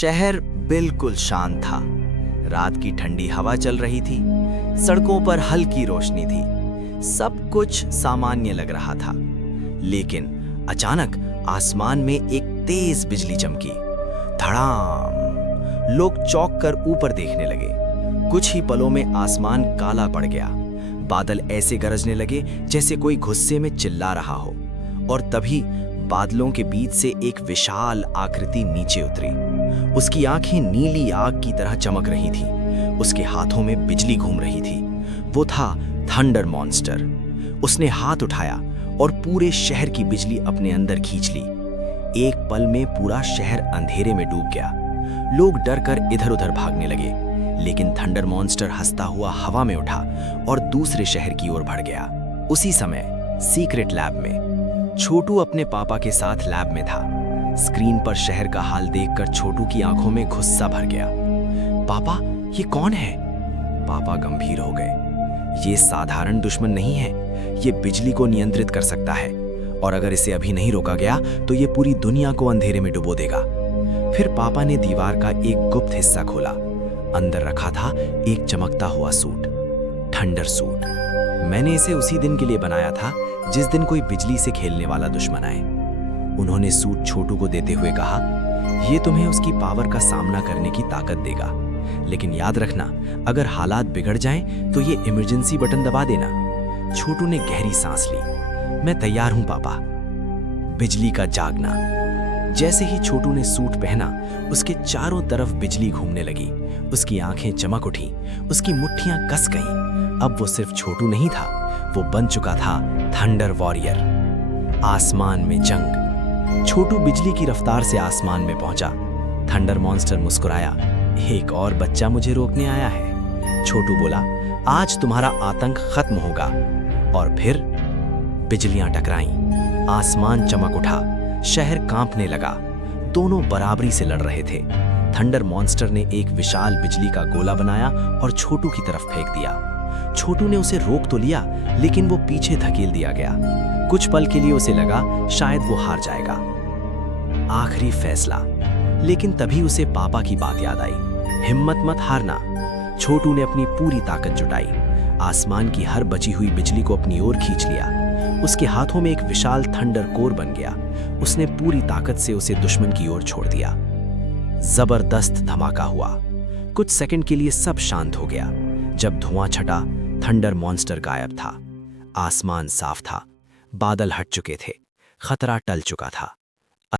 शहर बिल्कुल शांत था। रात की ठंडी हवा चल रही थी। सड़कों पर हल्की रोशनी थी। सब कुछ सामान्य लग रहा था। लेकिन अचानक आसमान में एक तेज बिजली चमकी। धड़ाम! लोग चौंक कर ऊपर देखने लगे। कुछ ही पलों में आसमान काला पड़ गया। बादल ऐसे गरजने लगे जैसे कोई गुस्से में चिल्ला रहा हो। और तभी बादलों के बीच से एक विशाल आकृति नीचे उतरी। उसकी आंखें नीली आग की तरह चमक रही थी। उसके हाथों में बिजली घूम रही थी। वो था थंडर मॉन्स्टर। उसने हाथ उठाया और पूरे शहर की बिजली अपने अंदर खींच ली। एक पल में पूरा शहर अंधेरे में डूब गया। लोग डरकर इधर-उधर भागने लगे। लेकिन थंडर मॉन्स्टर हंसता हुआ हवा में उठा और दूसरे शहर की ओर बढ़ गया। उसी समय सीक्रेट लैब में छोटू अपने पापा के साथ लैब में था। स्क्रीन पर शहर का हाल देखकर छोटू की आंखों में गुस्सा भर गया। पापा, ये कौन है? पापा गंभीर हो गए। ये साधारण दुश्मन नहीं है। ये बिजली को नियंत्रित कर सकता है और अगर इसे अभी नहीं रोका गया तो ये पूरी दुनिया को अंधेरे में डुबो देगा। फिर पापा ने दीवार का एक गुप्त हिस्सा खोला। अंदर रखा था एक चमकता हुआ सूट, थंडर सूट। मैंने इसे उसी दिन के लिए बनाया था जिस दिन कोई बिजली से खेलने वाला दुश्मन आए। उन्होंने सूट छोटू को देते हुए कहा, ये तुम्हें उसकी पावर का सामना करने की ताकत देगा। लेकिन याद रखना, अगर हालात बिगड़ जाएं तो ये इमरजेंसी बटन दबा देना। छोटू ने गहरी सांस ली। मैं तैयार हूं पापा। बिजली का जागना। जैसे ही छोटू ने सूट पहना, उसके चारों तरफ बिजली घूमने लगी। उसकी आंखें चमक उठी। उसकी मुट्ठियां कस गईं। अब वो सिर्फ छोटू नहीं था, वो बन चुका था थंडर वॉरियर। आसमान में जंग। छोटू बिजली की रफ्तार से आसमान में पहुंचा। थंडर मॉन्स्टर मुस्कुराया। एक और बच्चा मुझे रोकने आया है। छोटू बोला, आज तुम्हारा आतंक खत्म होगा। और फिर बिजलियां टकराईं। आसमान चमक उठा। शहर कांपने लगा। दोनों बराबरी से लड़ रहे थे। थंडर मॉन्स्टर ने एक विशाल बिजली का गोला बनाया और छोटू की तरफ फेंक दिया। छोटू ने उसे रोक तो लिया, लेकिन वो पीछे धकेल दिया गया। कुछ पल के लिए उसे लगा शायद वो हार जाएगा। आखिरी फैसला। लेकिन तभी उसे पापा की बात याद आई। हिम्मत मत हारना। छोटू ने अपनी पूरी ताकत जुटाई। आसमान की हर बची हुई बिजली को अपनी ओर खींच लिया। उसके हाथों में एक विशाल थंडर कोर बन गया। उसने पूरी ताकत से उसे दुश्मन की ओर छोड़ दिया। जबरदस्त धमाका हुआ। कुछ सेकंड के लिए सब शांत हो गया। जब धुआं छटा, थंडर मॉन्स्टर गायब था। आसमान साफ था। बादल हट चुके थे। खतरा टल चुका था।